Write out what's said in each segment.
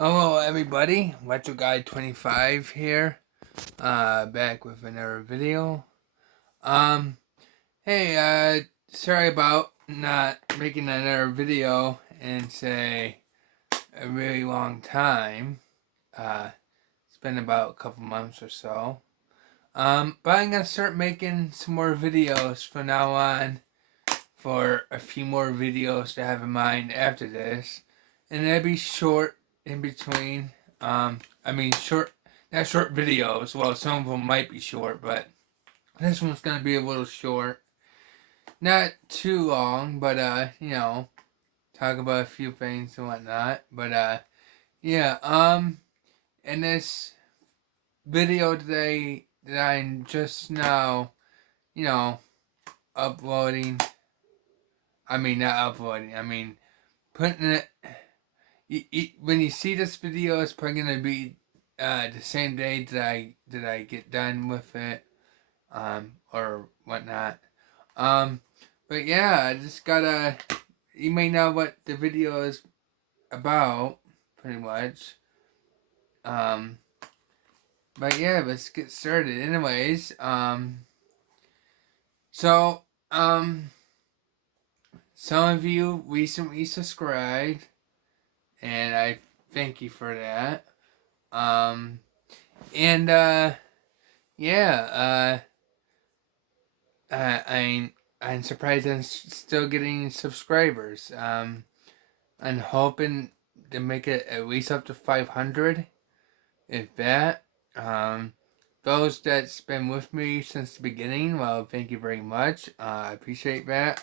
Hello everybody, Retro Guy 25 here, back with another video. Um, hey, sorry about not making another video in, say, a really long time. It's been about a couple months or so. But I'm gonna start making some more videos from now on, for a few more videos to have in mind after this. And they'll be short in between. Short, not short videos. Well, some of them might be short, but this one's gonna be a little short. Not too long, but talk about a few things and whatnot. But in this video today that I'm just now, uploading. Not uploading. Putting it. When you see this video, it's probably gonna be the same day that I get done with it, or whatnot. But yeah, I just gotta. You may know what the video is about, pretty much. But yeah, let's get started. Anyways, so some of you recently subscribed, and I thank you for that. And yeah, I'm surprised I'm still getting subscribers. I'm hoping to make it at least up to 500, if that. Those that's been with me since the beginning, well, thank you very much. I appreciate that.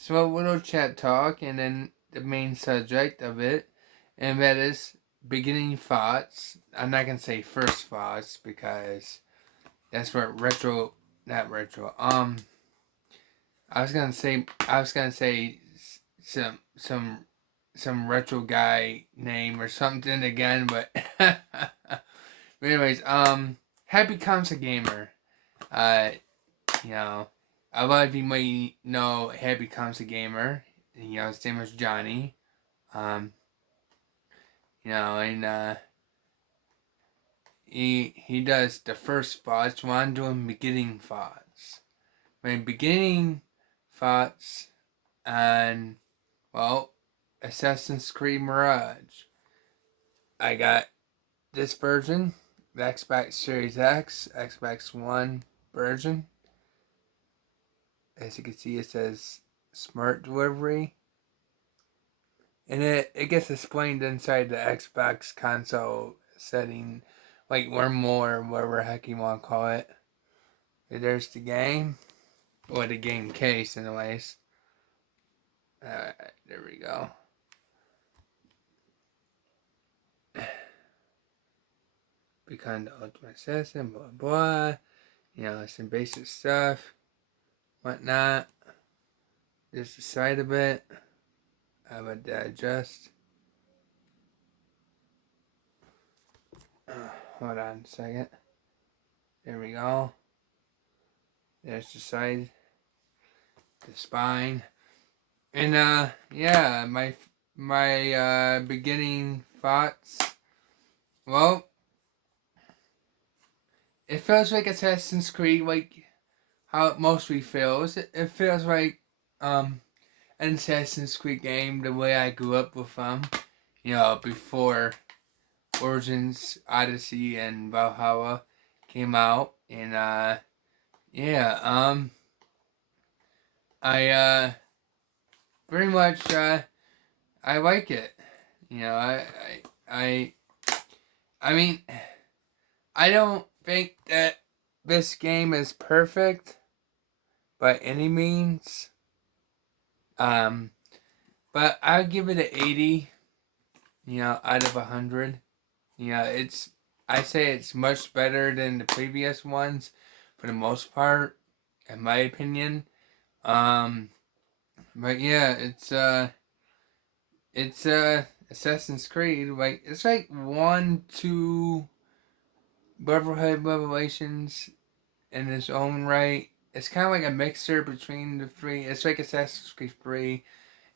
So a little chat talk, and then the main subject of it, and that is beginning thoughts. I'm not gonna say first thoughts because that's what not retro. I was gonna say some retro guy name or something again, but but anyways, Happy Comes a Gamer. You know, a lot of you might know Happy Comes a Gamer. His name is Johnny. And he does the first thoughts while I'm doing beginning thoughts. My beginning thoughts on, well, Assassin's Creed Mirage. I got this version, the Xbox Series X, Xbox One version. As you can see, it says Smart Delivery. And it gets explained inside the Xbox console setting, like one more, whatever heck you want to call it. And there's the game, or the game case, anyways. Alright, there we go. Become the ultimate assassin, blah blah. Some basic stuff, whatnot. Just the side of it. I would adjust. Hold on a second. There we go. There's the side, the spine, and my beginning thoughts. Well, it feels like Assassin's Creed, like how it mostly feels. It feels like an Assassin's Creed game the way I grew up with them. Before Origins, Odyssey, and Valhalla came out, and I very much I like it. I I mean, I don't think that this game is perfect by any means. But I'll give it an 80, out of 100. I say it's much better than the previous ones for the most part, in my opinion. But yeah, it's Assassin's Creed. Like, it's like 1, 2 Brotherhood Revelations in its own right. It's kind of like a mixture between the three. It's like Assassin's Creed 3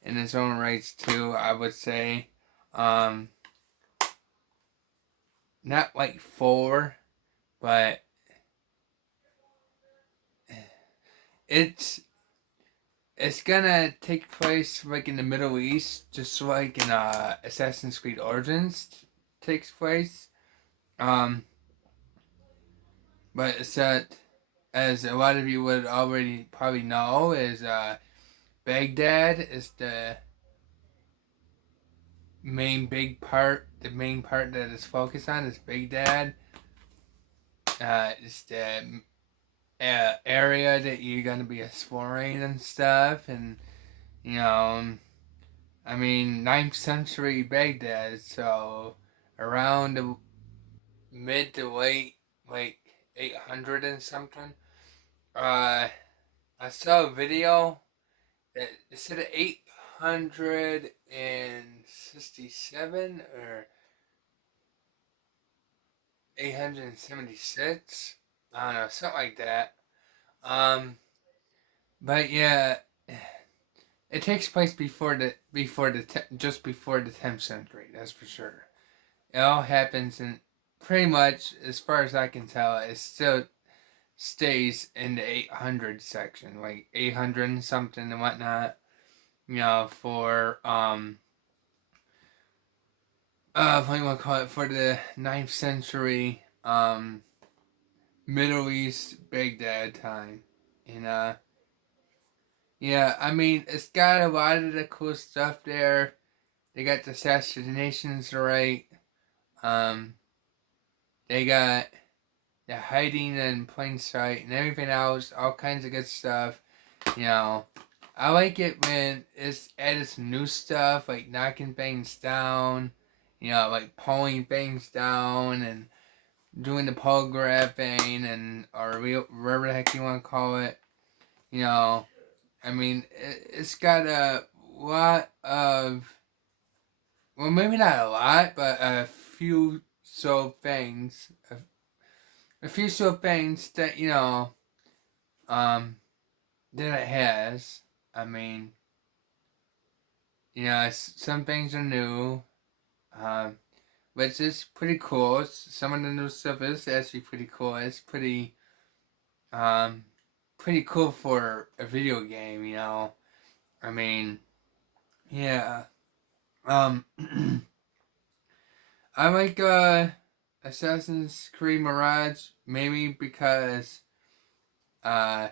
in its own rights too, I would say. Not like 4, but it's gonna take place like in the Middle East, just like in Assassin's Creed Origins takes place. Um, but it's that, as a lot of you would already probably know, is Baghdad is the main big part. The main part that is focused on is Baghdad. It's the area that you're gonna be exploring and stuff, and you know, I mean, 9th century Baghdad, so around the mid to late, like 800 and something. I saw a video that it said 867 or 876. I don't know, something like that. Um, but yeah, it takes place just before the 10th century. That's for sure. It all happens in pretty much, as far as I can tell, it still stays in the 800 section, like 800 and something and whatnot. You know, for what do you want to call it, for the 9th century Middle East Baghdad time, and yeah, I mean, it's got a lot of the cool stuff there. They got the assassinations right. Um, they got the hiding in plain sight and everything else, all kinds of good stuff. You know, I like it when it's added some new stuff, like knocking things down, you know, like pulling things down and doing the pole grabbing and or whatever the heck you want to call it. You know, I mean, it's got a lot of, well, maybe not a lot, but a few things that, you know, um, that it has. I mean, you know, some things are new, um, which is pretty cool. Some of the new stuff is actually pretty cool. It's um, pretty cool for a video game, you know. I mean, yeah. Um, I like Assassin's Creed Mirage maybe because uh,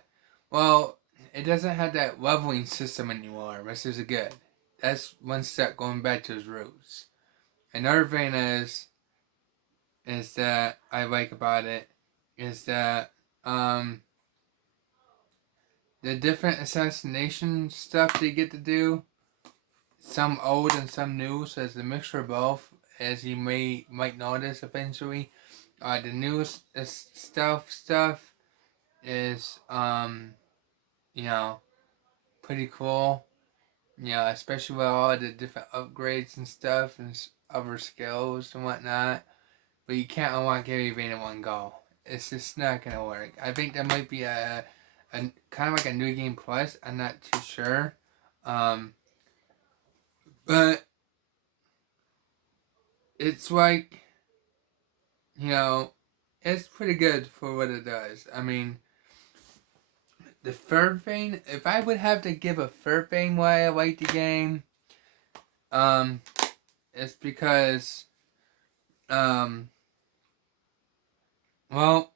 well, it doesn't have that leveling system anymore, which is good. That's one step going back to its roots. Another thing is that I like about it is that the different assassination stuff they get to do, some old and some new, so it's a mixture of both, as you might notice eventually. The newest stuff is you know, pretty cool. You know, especially with all the different upgrades and stuff and other skills and whatnot. But you can't unlock everything in one go. It's just not gonna work. I think there might be a kind of like a new game plus. I'm not too sure, but it's like, you know, it's pretty good for what it does. I mean, the third thing, if I would have to give a third thing why I like the game, it's because, well,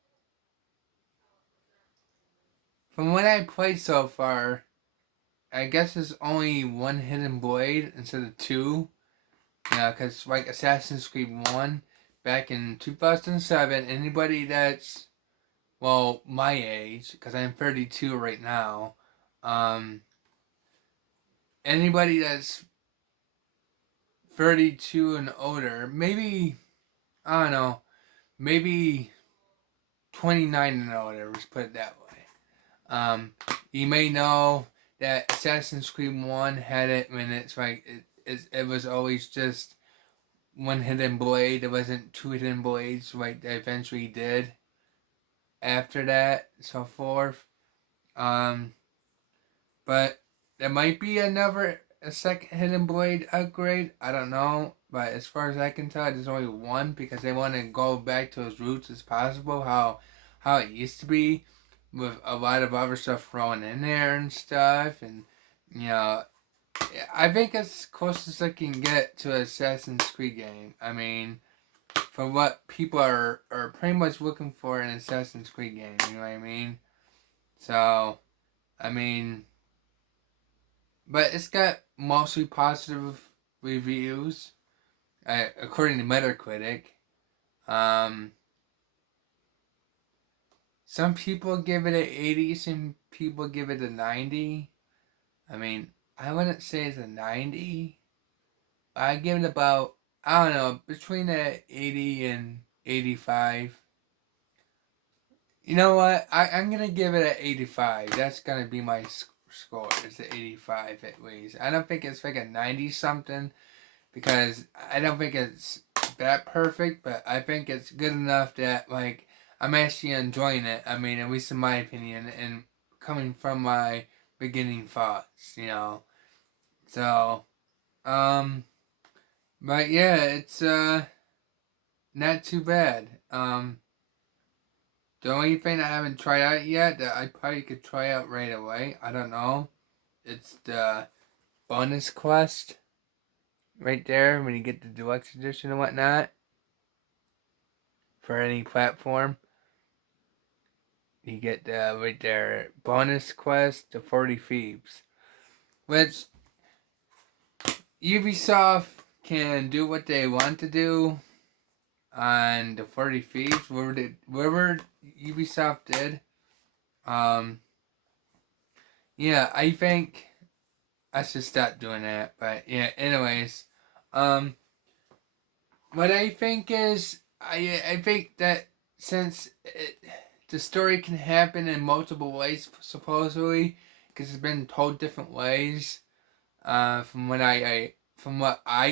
from what I played so far, I guess there's only one hidden blade instead of two. Yeah, because like Assassin's Creed 1, back in 2007, anybody that's, well, my age, because I'm 32 right now, anybody that's 32 and older, maybe, I don't know, maybe 29 and older, let's put it that way. You may know that Assassin's Creed 1 had it when it's like, it was always just one hidden blade. It wasn't two hidden blades like they eventually did after that, so forth. But there might be another a second Hidden Blade upgrade. I don't know, but as far as I can tell, there's only one because they want to go back to as roots as possible. How it used to be, with a lot of other stuff thrown in there and stuff, and you know, I think it's closest I can get to an Assassin's Creed game. I mean, for what people are pretty much looking for in an Assassin's Creed game. You know what I mean? So, I mean, but it's got mostly positive reviews, according to Metacritic. Um, some people give it an 80, some people give it a 90. I mean, I wouldn't say it's a 90. I give it about, I don't know, between a 80 and 85. You know what? I'm going to give it an 85. That's going to be my score. It's an 85 at least. I don't think it's like a 90 something because I don't think it's that perfect, but I think it's good enough that, like, I'm actually enjoying it. I mean, at least in my opinion, and coming from my beginning thoughts, you know. So, but yeah, it's, not too bad. The only thing I haven't tried out yet that I probably could try out right away, I don't know, it's the bonus quest right there when you get the deluxe edition and whatnot for any platform. You get the right there bonus quest, the 40 Thieves, which Ubisoft can do what they want to do on the 40 Thieves, whatever Ubisoft did. Yeah, I think I should stop doing that. But yeah, anyways, what I think is, I think that since the story can happen in multiple ways, supposedly, because it's been told different ways. From what I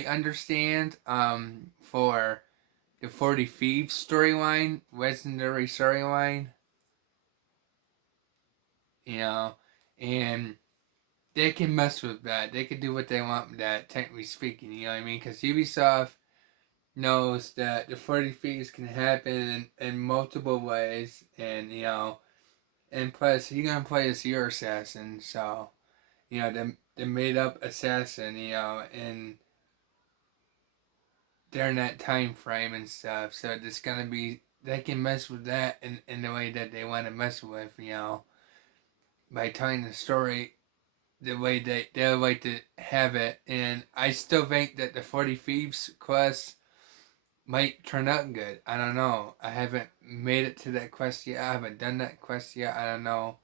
understand, for the 40 Thieves storyline, legendary storyline, you know, and they can mess with that. They can do what they want with that, technically speaking, you know what I mean? Because Ubisoft knows that the 40 Thieves can happen in multiple ways, and, you know, and plus, you're going to play as your assassin, so, you know, the made up assassin, you know, and during that time frame and stuff. So it's gonna be, they can mess with that in the way that they want to mess with, you know, by telling the story the way they like to have it. And I still think that the 40 Thieves quest might turn out good. I don't know. I haven't made it to that quest yet. I haven't done that quest yet. I don't know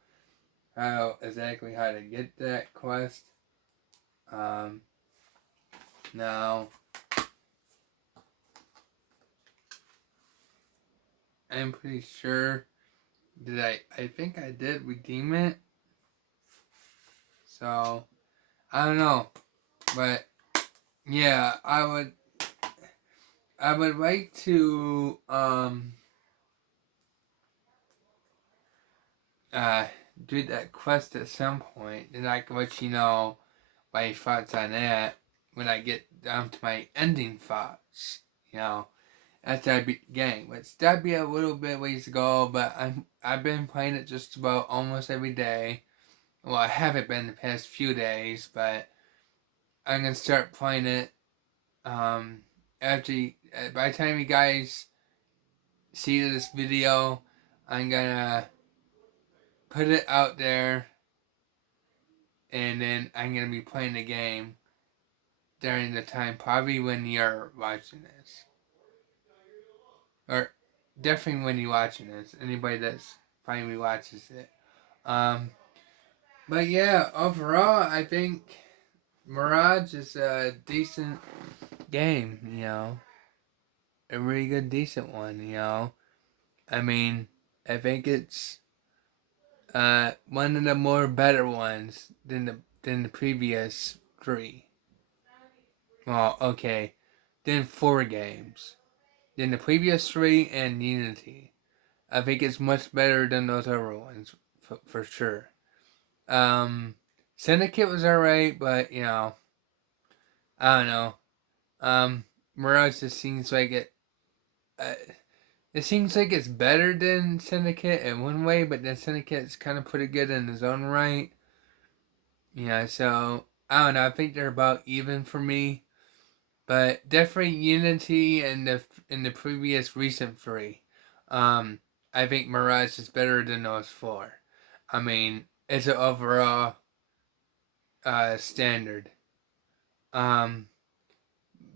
exactly how to get that quest. Now I'm pretty sure that I think I did redeem it. So I don't know. But yeah, I would like to do that quest at some point. Then I can let you know my thoughts on that when I get down to my ending thoughts. You know, after I beat the game. Which that'd be a little bit ways to go, but I've been playing it just about almost every day. Well, I haven't been the past few days, but I'm gonna start playing it. After by the time you guys see this video, I'm gonna put it out there, and then I'm gonna be playing the game during the time, probably when you're watching this, or definitely when you're watching this. Anybody that's finally watches it. But yeah, overall, I think Mirage is a decent game. You know, a really good, decent one. You know, I mean, I think it's one of the more better ones than the previous three. Well, okay, than 4 games, than the previous three and Unity. I think it's much better than those other ones for sure. Syndicate was alright, but you know, I don't know. Mirage just seems like uh, it seems like it's better than Syndicate in one way, but then Syndicate's kind of pretty good in its own right. Yeah, so I don't know. I think they're about even for me, but definitely Unity and the previous recent three. I think Mirage is better than those four. I mean, it's an overall standard. Um,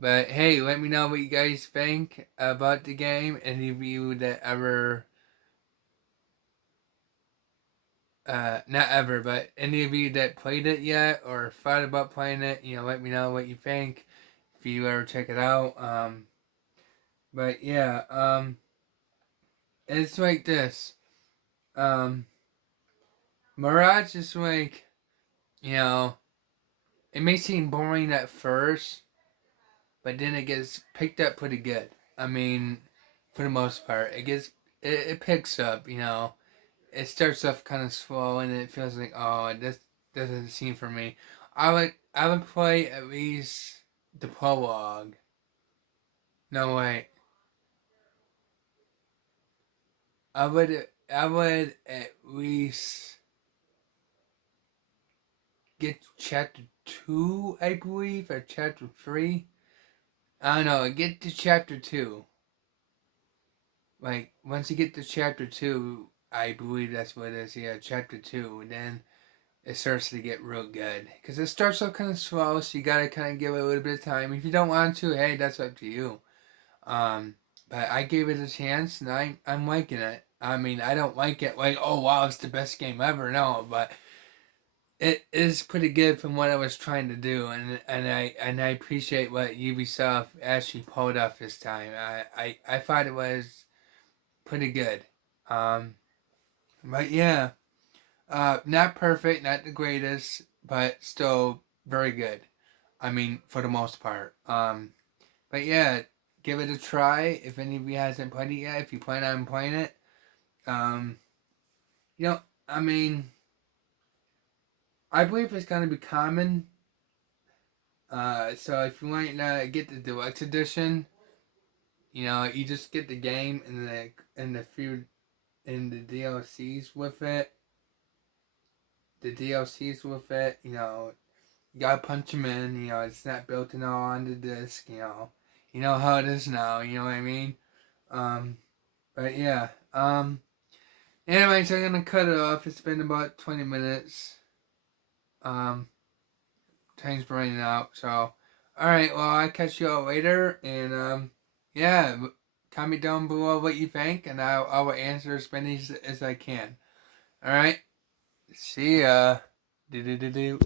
but hey, let me know what you guys think about the game. Any of you that ever not ever, but any of you that played it yet or thought about playing it, let me know what you think if you ever check it out. But yeah, it's like this. Um, Mirage is like, you know, it may seem boring at first, but then it gets picked up pretty good. I mean, for the most part, it picks up. It starts off kind of slow, and it feels like, oh, this doesn't seem for me. I would play at least the prologue. No way. I would at least get to chapter 2, I believe, or chapter 3. I don't know. Get to chapter 2. Like once you get to chapter 2, I believe that's what it is. Yeah, chapter 2. Then it starts to get real good because it starts off kind of slow, so you gotta kind of give it a little bit of time. If you don't want to, hey, that's up to you. Um, but I gave it a chance, and I'm liking it. I mean, I don't like it like, oh wow, it's the best game ever. No, but it is pretty good from what I was trying to do, and I appreciate what Ubisoft actually pulled off this time. I thought it was pretty good. Um, but yeah. Not perfect, not the greatest, but still very good. I mean, for the most part. But yeah, give it a try if any of you hasn't played it yet. If you plan on playing it, um, you know, I mean, I believe it's gonna be common. So if you want to get the deluxe edition, you just get the game and the few and the DLCs with it. The DLCs with it, you gotta punch them in. It's not built in all on the disc. You know how it is now. You know what I mean? Um, but yeah. Anyways, I'm gonna cut it off. It's been about 20 minutes. Um, Time's running out. So, all right. Well, I'll catch you all later. And yeah, comment down below what you think, and I will answer as many as I can. All right. See ya. Do do do do.